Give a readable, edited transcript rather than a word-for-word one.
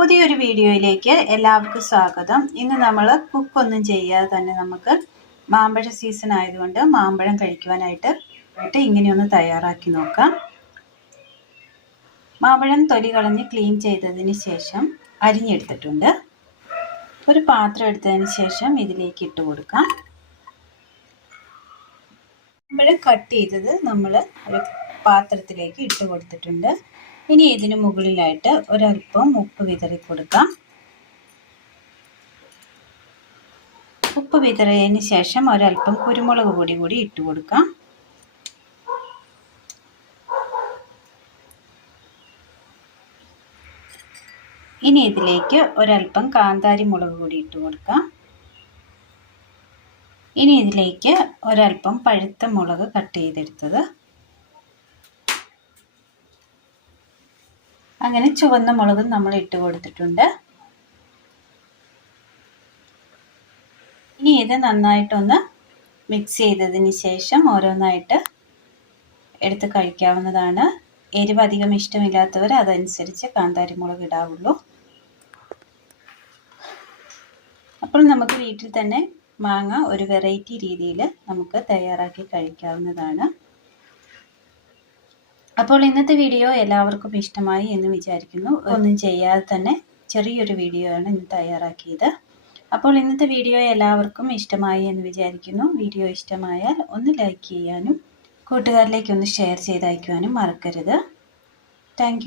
പുതിയൊരു വീഡിയോയിലേക്ക് എല്ലാവർക്കും സ്വാഗതം. ഇന്ന് നമ്മൾ കുക്കൊന്നും ചെയ്യാതെ തന്നെ നമുക്ക് മാമ്പഴ സീസൺ ആയതുകൊണ്ട് മാമ്പഴം കഴിക്കുവാനായിട്ട് ഇങ്ങനെയൊന്ന് തയ്യാറാക്കി നോക്കാം. മാമ്പഴം തൊലി കളഞ്ഞ് ക്ലീൻ ചെയ്തതിന് ശേഷം അരിഞ്ഞെടുത്തിട്ടുണ്ട്. ഒരു പാത്രം എടുത്തതിന് ശേഷം ഇതിലേക്ക് ഇട്ട് കൊടുക്കാം. മാമ്പഴം കട്ട് ചെയ്തത് നമ്മൾ ഒരു പാത്രത്തിലേക്ക് ഇട്ട് കൊടുത്തിട്ടുണ്ട്. ഇനി ഇതിന് മുകളിലായിട്ട് ഒരൽപ്പം ഉപ്പ് വിതറി കൊടുക്കാം. ഉപ്പ് വിതറിയതിന് ശേഷം ഒരൽപ്പം കുരുമുളക് പൊടി കൂടി ഇട്ട് കൊടുക്കാം. ഇനി ഇതിലേക്ക് ഒരൽപ്പം കാന്താരി മുളക് കൂടി ഇട്ട് കൊടുക്കാം. ഇനി ഇതിലേക്ക് ഒരൽപ്പം പഴുത്ത മുളക് കട്ട് ചെയ്തെടുത്തത്, അങ്ങനെ ചുവന്ന മുളകും നമ്മൾ ഇട്ട് കൊടുത്തിട്ടുണ്ട്. ഇനി ഇത് നന്നായിട്ടൊന്ന് മിക്സ് ചെയ്തതിന് ശേഷം ഓരോന്നായിട്ട് എടുത്ത് കഴിക്കാവുന്നതാണ്. എരിവ് അധികം ഇഷ്ടമില്ലാത്തവർ അതനുസരിച്ച് കാന്താരി മുളക് ഇടാവുള്ളൂ. അപ്പോൾ നമുക്ക് വീട്ടിൽ തന്നെ മാങ്ങ ഒരു വെറൈറ്റി രീതിയിൽ നമുക്ക് തയ്യാറാക്കി കഴിക്കാവുന്നതാണ്. അപ്പോൾ ഇന്നത്തെ വീഡിയോ എല്ലാവർക്കും ഇഷ്ടമായി എന്ന് വിചാരിക്കുന്നു. ഒന്നും ചെയ്യാതെ തന്നെ ചെറിയൊരു വീഡിയോ ആണ് ഇന്ന് തയ്യാറാക്കിയത്. അപ്പോൾ ഇന്നത്തെ വീഡിയോ എല്ലാവർക്കും ഇഷ്ടമായി എന്ന് വിചാരിക്കുന്നു. വീഡിയോ ഇഷ്ടമായാൽ ഒന്ന് ലൈക്ക് ചെയ്യാനും കൂട്ടുകാരിലേക്ക് ഒന്ന് ഷെയർ ചെയ്ത് അയക്കുവാനും മറക്കരുത്. താങ്ക്